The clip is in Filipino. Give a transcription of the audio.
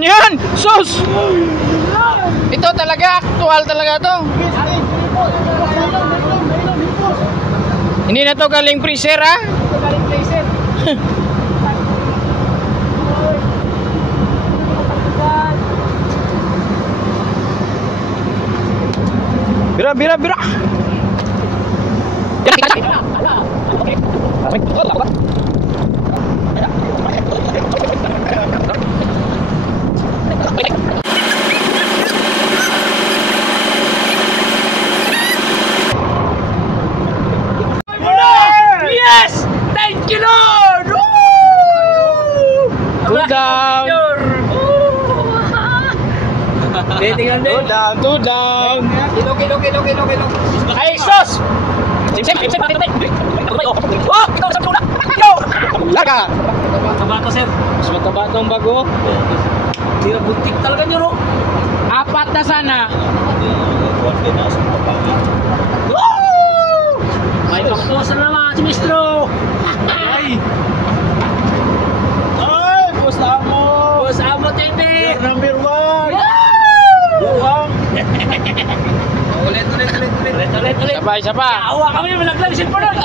yan! Sus! Ito talaga, actual talaga to. Hindi na to galing freezer, ha? Ito galing freezer. Bira, bira, bira. Yes! Thank you, Lord! Two down. Tingnan din. Two down, two down. Kilo. Ay, sus! Sim. Oh! Ikaw sa tuna! Yo! Laga! Mataba to, sir. Mas mataba tong bago. Tira buntik talaga nyo, no? Apat na sana. Woo! May pakposa na naman si Mistro! Ay! Ay! Boss Amo! Boss Amo TV! Number 1! Ulit. Sabay, sabay. Awa kami, malaglag si Pernod!